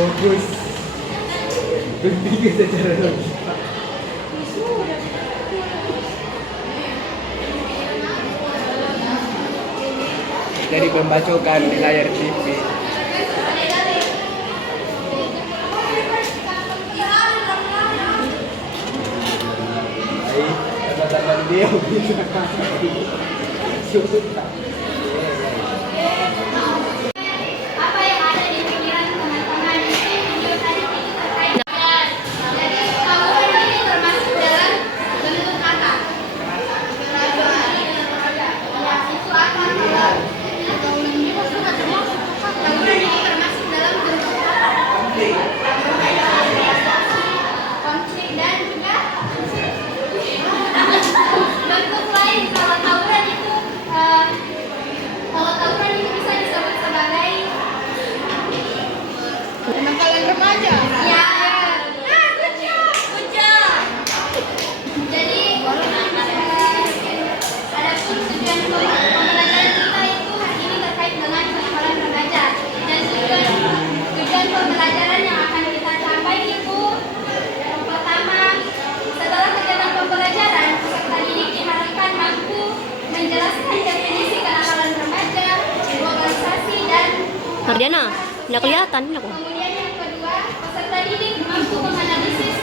Fokus berpikir secara logika. Jadi pembacokan di layar TV. Baik, kata-kata dia bisa suka. Apa yang ada di pikiran teman-teman di video tadi itu terkait dengan jadi tawuran ini termasuk dalam bentuk kata. Ya, itu apa kalau tawuran ini termasuk dalam bentuk kata. Konflik dan juga bentuk lain kalau tawuran itu bisa disebut sebagai Kenakalan remaja. ya. Good job. Good job. Jadi adapun tujuan pembelajaran kita itu hari ini terkait dengan kenakalan remaja dan tujuan pembelajaran yang akan kita capai itu yang pertama, setelah kegiatan pembelajaran peserta didik diharapkan mampu menjelaskan definisi kenakalan remaja, globalisasi dan Mardiana, nggak kelihatan aku. kemudian yang kedua, peserta didik mampu menganalisis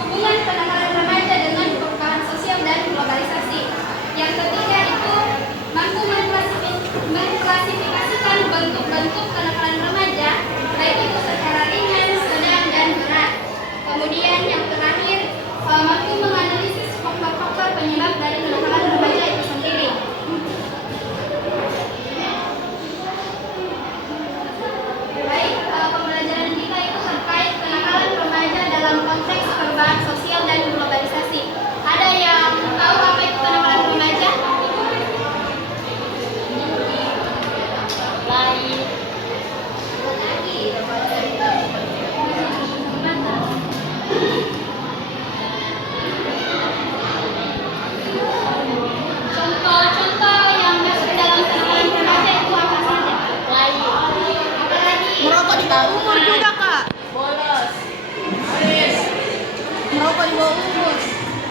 hubungan kenakalan remaja dengan perubahan sosial dan globalisasi. Yang ketiga itu mampu mengklasifikasikan bentuk-bentuk kenakalan remaja, baik itu secara ringan, sedang, dan berat. Kemudian yang terakhir, mampu menganalisis faktor-faktor penyebab dari kenakalan remaja itu sendiri. Baik, pembelajaran kita itu terkait kenakalan remaja dalam konteks perubahan sosial dan globalisasi. Ada yang tahu apa itu kenakalan remaja? Baik. Contoh-contoh yang masuk dalam kenakalan remaja itu apa saja? Baik. Apa lagi? Merokok di bawah umur juga, Kak. Bolos. Merokok di bawah umur.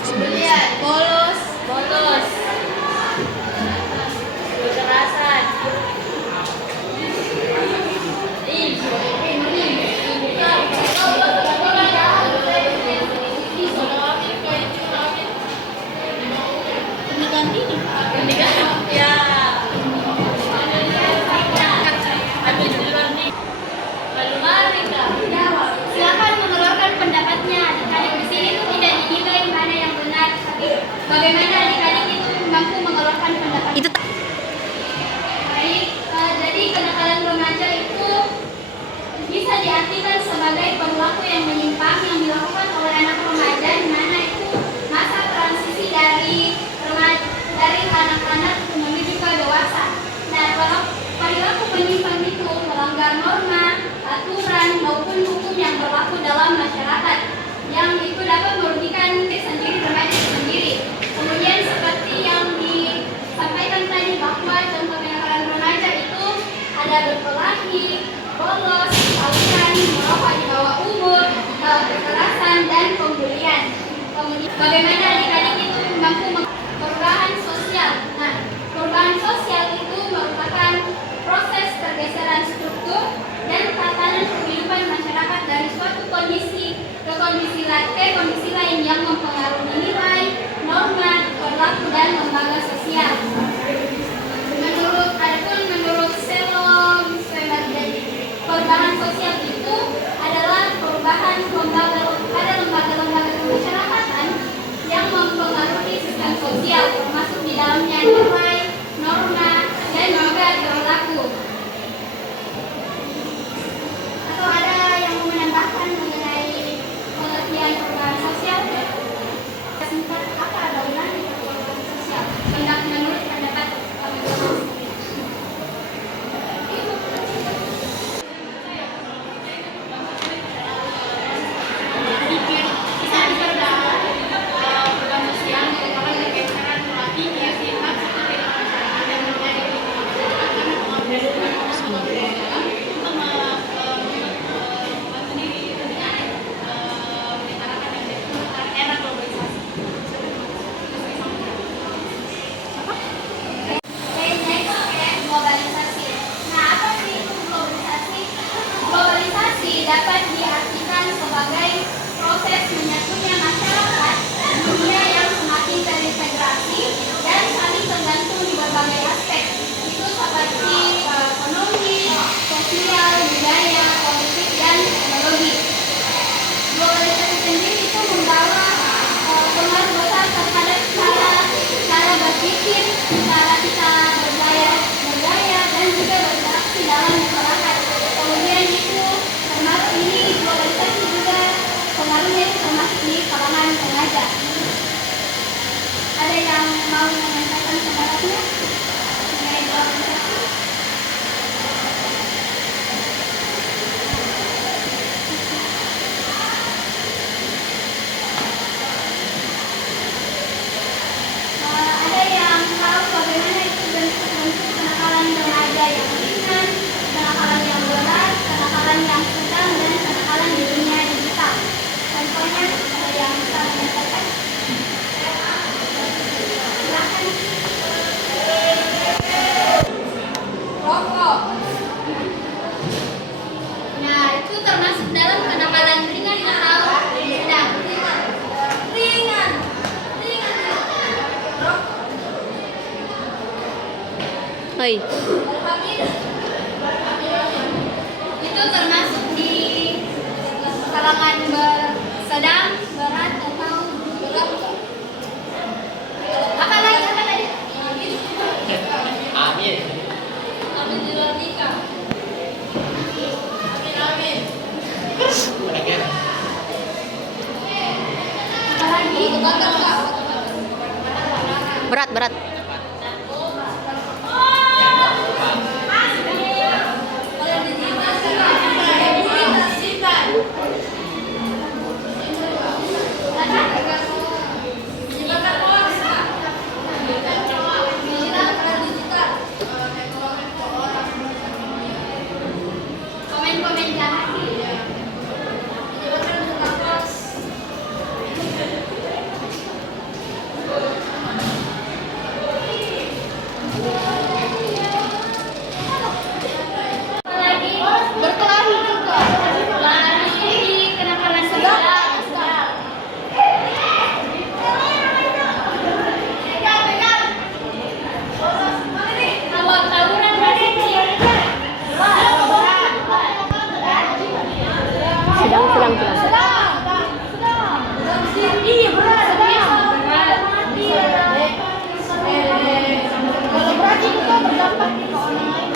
Kemudian bolos. Kekerasan. Pernikahan dini. Ya. Silakan mengeluarkan pendapatnya. Adik-adik di sini tuh tidak dinilai mana yang benar, tapi bagaimana adik-adik itu mampu mengeluarkan pendapat. Itu Baik, jadi kenakalan remaja itu bisa diartikan sebagai perilaku yang menyimpang yang dilakukan oleh anak remaja di mana itu masa transisi dari anak-anak menuju ke dewasa. Nah, kalau perilaku menyimpang itu melanggar norma, aturan maupun hukum yang berlaku dalam masyarakat yang itu dapat merugikan diri sendiri remaja itu sendiri. Kemudian seperti yang disampaikan tadi bahwa contoh kenakalan remaja itu ada berkelahi, bolos, tawuran, merokok di bawah umur, kekerasan dan pembulian. Kemudian bagaimana adik-adik itu mampu perubahan sosial. Nah, perubahan sosial itu merupakan proses pergeseran struktur dan tatanan kehidupan masyarakat dari suatu kondisi ke kondisi lain yang mempengaruhi nilai, norma, perilaku dan lembaga sosial. Menurut Selom Swebardadi, perubahan sosial itu adalah perubahan lembaga-lembaga kemasyarakatan yang mempengaruhi sistem sosial, termasuk di dalamnya nilai, norma, dan juga perilaku. Atau ada yang mau menambahkan mengenai pengertian perubahan sosial? yang ringan, kenakalan yang berat, kenakalan yang sedang, dan kenakalan di dunia digital. Contohnya ada yang bisa menyatakan. Silakan. Rokok. Nah, itu termasuk dalam kenakalan ringan atau sedang? Ringan. Hei, Itu termasuk di kalangan sedang, berat, atau berat. Apa lagi? Amin. Amin dilalika. Amin. Apa lagi? berat berat. Komen-komen jahat sih. Apalagi berkelahi juga. Berkelahi kenakalan sedang. Kalau tawuran berarti Sedang. iya berat. Kalau berat itu kan berdampak ke orang lain.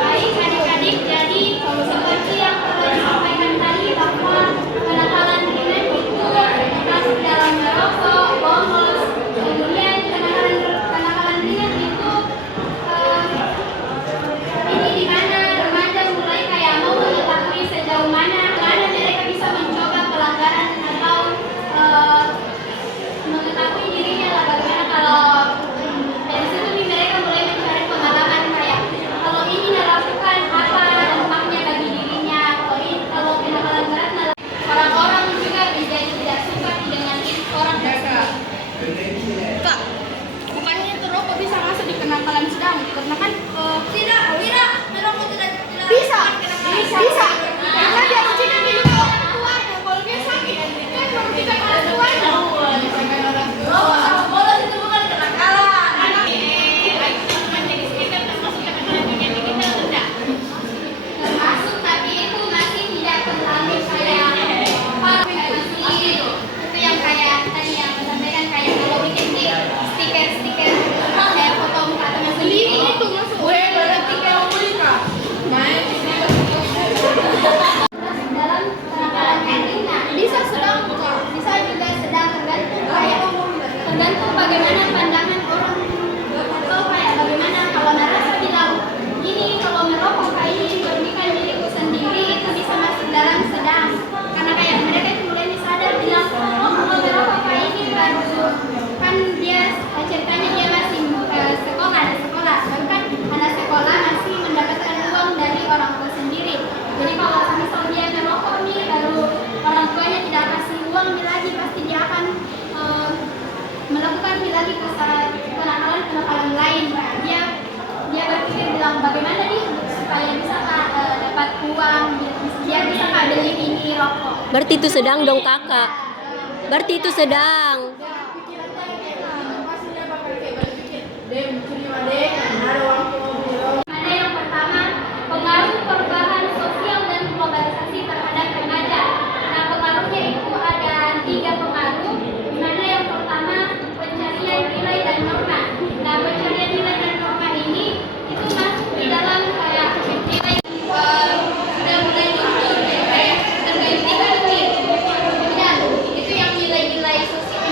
Baik adik-adik, jadi seperti yang telah disampaikan tadi bahwa kenakalan ringan itu masuk dalam merokok, bolos, kemudian kenakalan ringan itu ini di mana remaja mulai kayak mau mengetahui sejauh mana mereka bisa mencoba pelanggaran atau mengetahui dirinya lah bagaimana kalau dari situ nih mereka mulai mencari pengalaman kayak kalau ini dilakukan apa dampaknya bagi dirinya, kalau kenakalan berat orang-orang juga menjadi tidak suka dengan orang tersebut. Kak, bukannya itu rokok bisa masuk di kenakalan sedang? Karena kan Tidak, merokok tidak bisa. Karena dia kucingnya minum orang tuanya. Kalau dia sakit, kan merugikan orang tuanya. bolos itu bukan kenakalan. Termasuk tapi itu masih tidak terlalu kayak masih itu yang kayak tadi yang disampaikan kayak kalau bikin stiker kayak foto muka teman sendiri Itu masuk. Berarti kayak beli kak. dalam kenakalan yang ringan bisa sedang bisa juga sedang tergantung bagaimana pandangan orang atau kayak bagaimana kalau merasa bilang ini kalau merokok kayak ini merugikan diriku sendiri itu bisa masuk dalam sedang karena kayak mereka itu mulai sadar bilang oh kalau merokok kayak ini baru kan dia ceritanya dia masih sekolah baru kan anak sekolah masih mendapatkan uang dari orang tua sendiri jadi kalau misal dia merokok nih baru orang tuanya tidak kasih uang nih lagi pasti dia akan melakukan lagi kenakalan lain dia berpikir bilang bagaimana nih supaya bisa dapat uang biar bisa beli ini rokok. Berarti itu sedang dong kakak. Berarti itu sedang. Mana yang pertama, pengaruh perubahan sosial dan globalisasi terhadap remaja. Nah, pengaruhnya itu ada 3 pengaruh. Mana yang pertama, pencarian nilai dan norma. Nah, pencarian nilai dan norma ini itu masuk di dalam kayak nilai sudah mulai muncul kayak tergantikan nih. Ya, itu yang nilai-nilai sosial,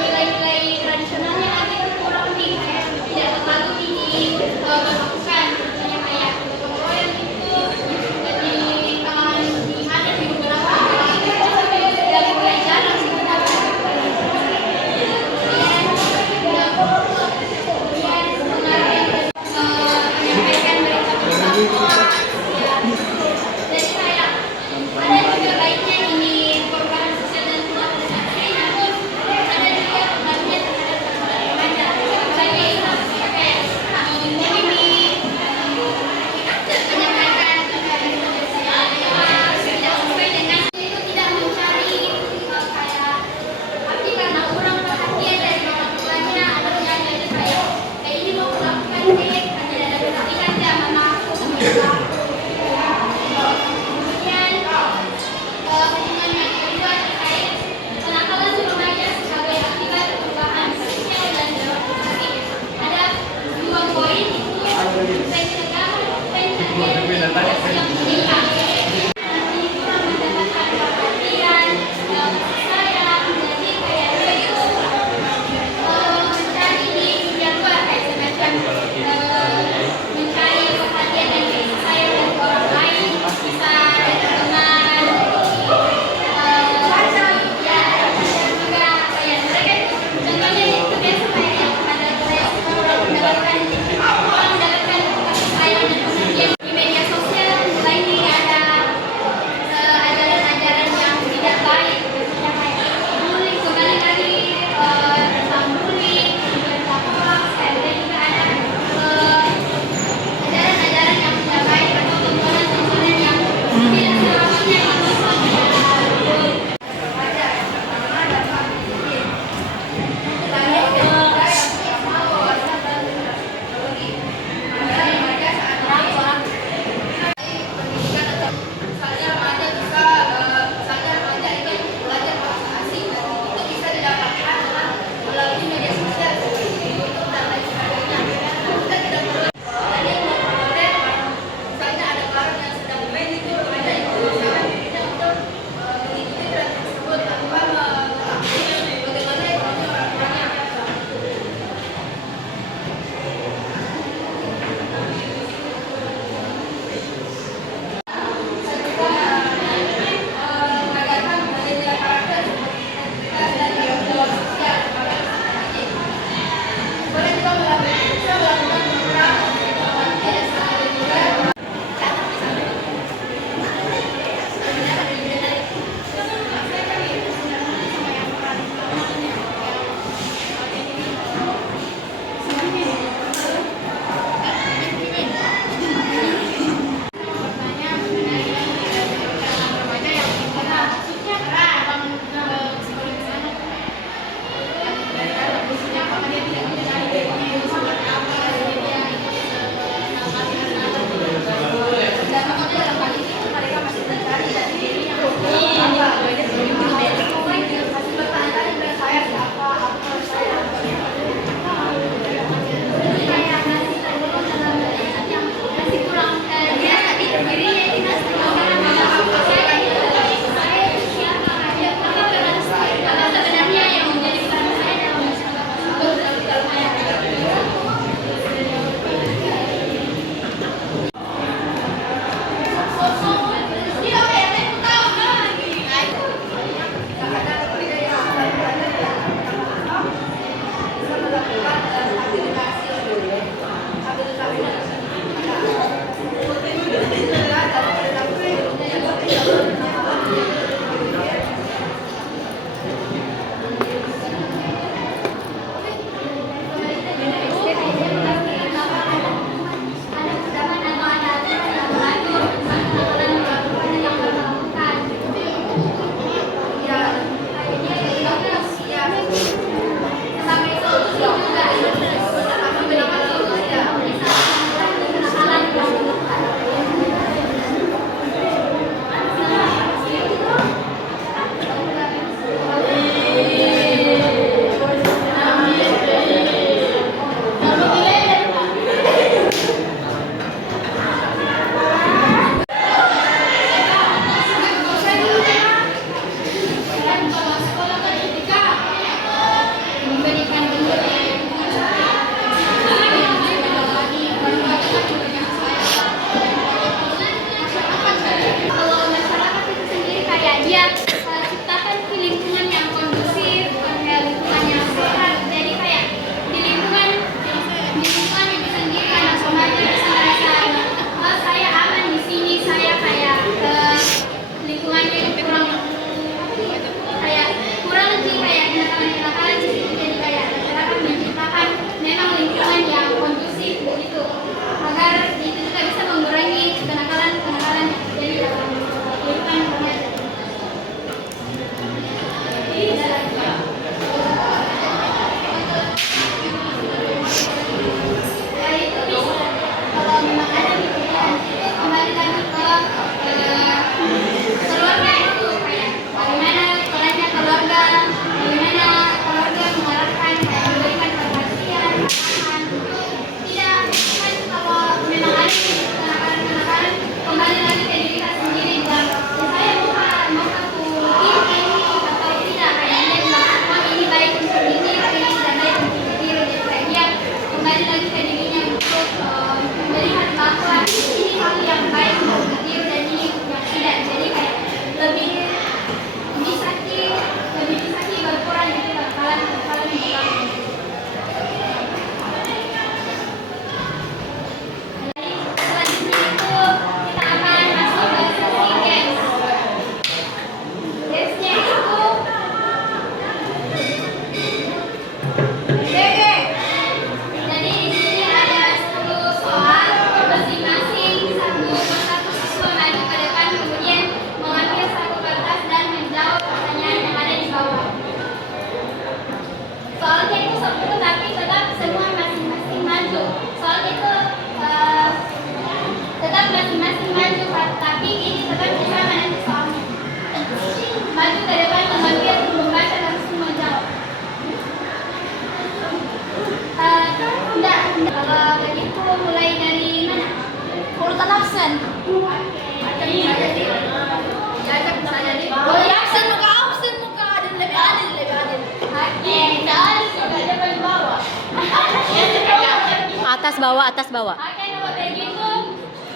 bawah, atas bawah. Oke, kalau kayak gitu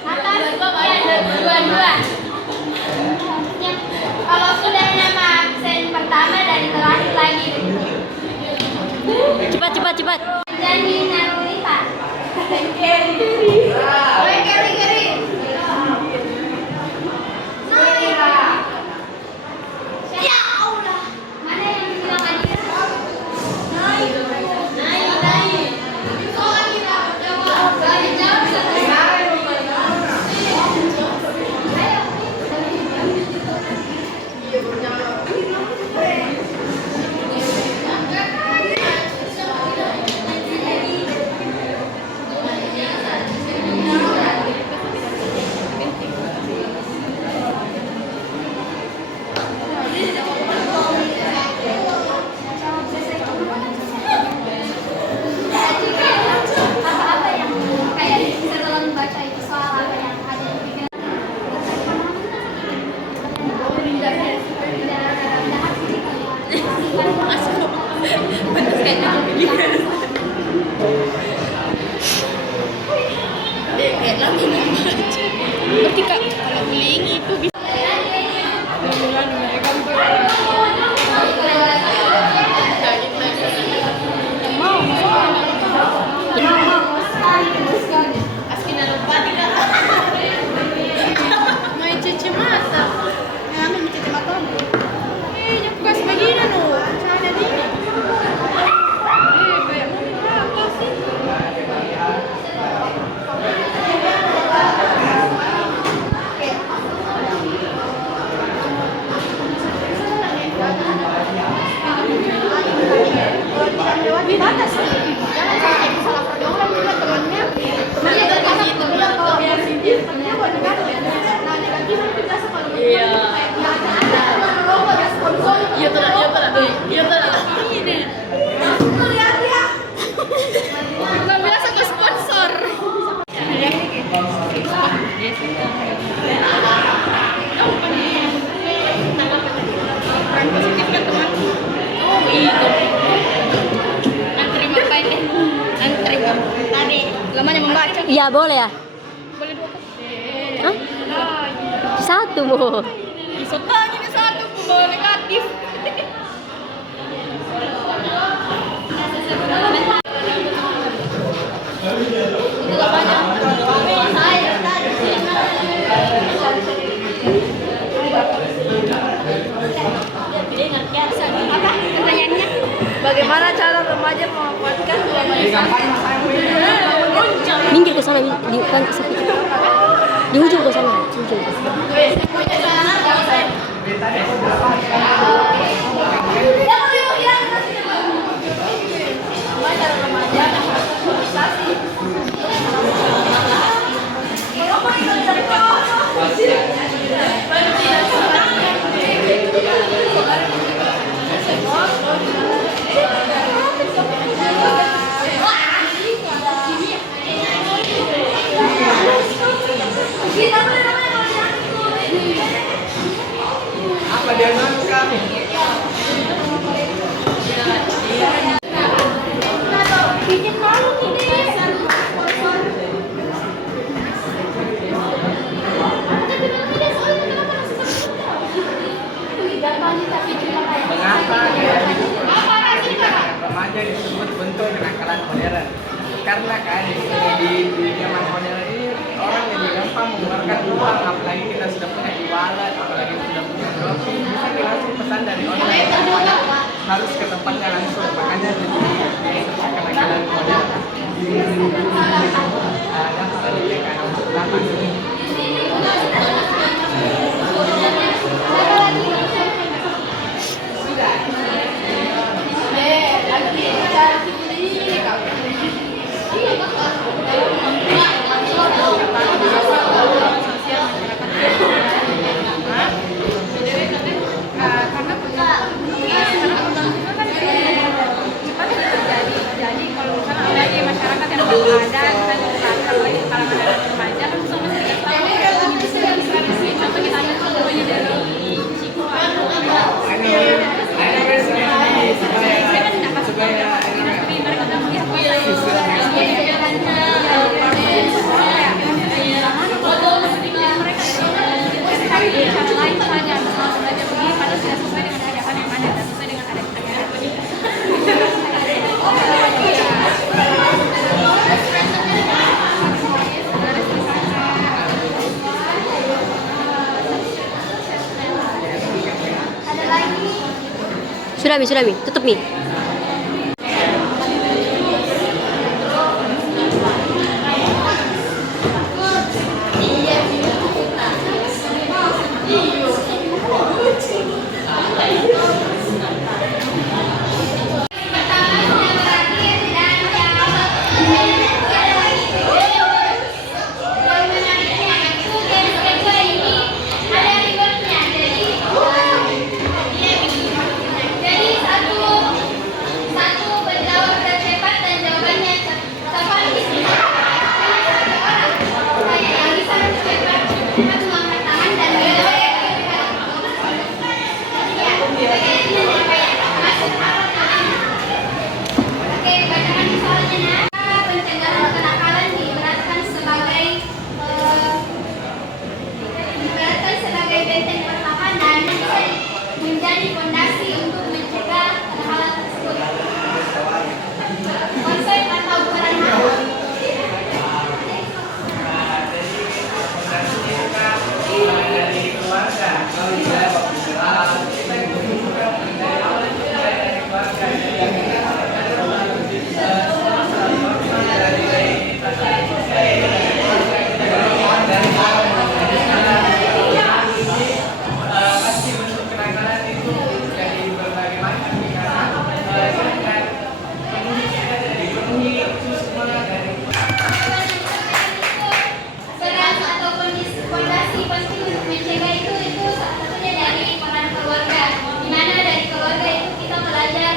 atas ya dua-dua. Ya, kalau sudah nama absen pertama dari terakhir lagi. Cepat. Jadi Narulita. Keri. Ya Allah. Mana yang bilang Adira? Naik. Soal kita jawab. Apa-apa yang kayak setelah membaca itu soal apa yang ada di pikiran. Berarti Kak, kalau link itu bisa main cuci mata. Yang ambil cuci mata. Yang bukan sebagian loh. Ada di ini. Kayak mau berapa sih? Lewat di batas. Jangan sampai salah pergaulan juga temannya. Nanti kalau gitu kalau dia temannya buat negara. Nah, negatif itu biasa kalau iya. Ada logo ada sponsor. Iya benar. Ini. Lihat ya. Enggak biasa ke sponsor. Positif kan teman? Oh iya. Antri apa ini? Antri tadi lamanya membaca. Iya boleh ya. Boleh dua kok. Hah? Satu bu. Sotanya ini satu bawa negatif. Bagaimana cara remaja memanfaatkan Minggir ke sana, di ujung ke sana, Apa dia nangkap? Bikin malu ini. Mengapa remaja disebut bentuk kenakalan modern? Karena kan di zaman modern ini orang lebih gampang mengeluarkan uang, apalagi kita sudah punya e-wallet, apalagi sudah punya Shopee, bisa langsung pesan dari online, harus ke tempatnya langsung, makanya jadi kenakalan modern. Dan selanjutnya kan lama. Jadi kalau misalnya ada di masyarakat yang belum ada, kita di kalangan remaja kan bisa Sudah Mi, tutup Mi. Menjadi fondasi untuk mencegah hal-hal tersebut. Konsep atau peran hakim. Dari keluarga, kalau tidak kita juga dari keluarga. Pasti bentuk kenakalan itu jadi berbagai macam karena dipenuhi itu semua dari Peran atau fondasi penting untuk mencegah itu salah satunya dari peran keluarga. Di mana dari keluarga itu kita belajar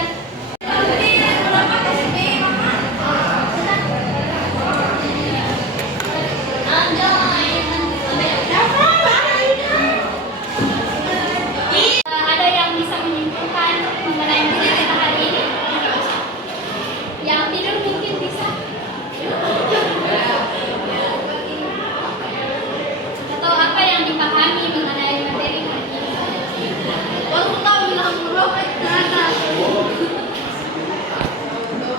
ada yang bisa menyimpulkan mengenai diri kita hari ini. Yang tidur mungkin bisa. Atau apa yang dipahami mengenai materi hari ini? Aku tahu bilang buruk ternyata.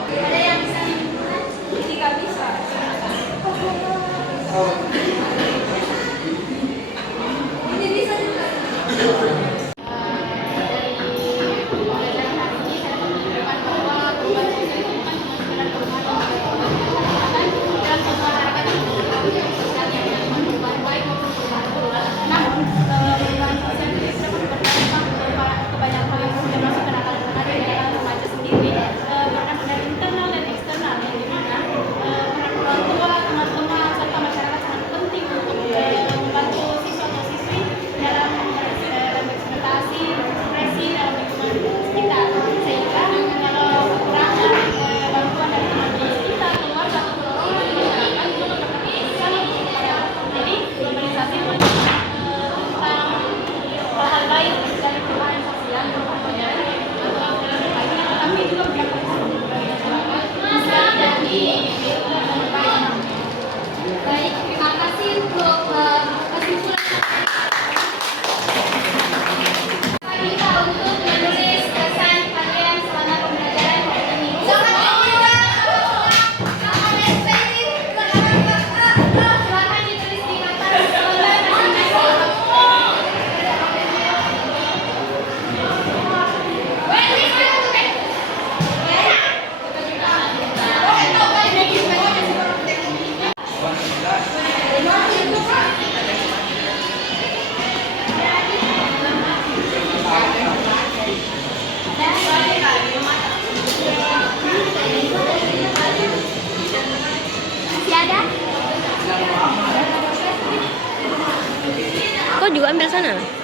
Ada yang bisa menyimpulkan? Jika bisa. Ini bisa juga. Baik, terima kasih untuk kesimpulan. Kita untuk menulis kesan kalian selama pembelajaran hari ini. Silakan ditulis di kertas masing-masing. Masih ada? Kau juga ambil sana.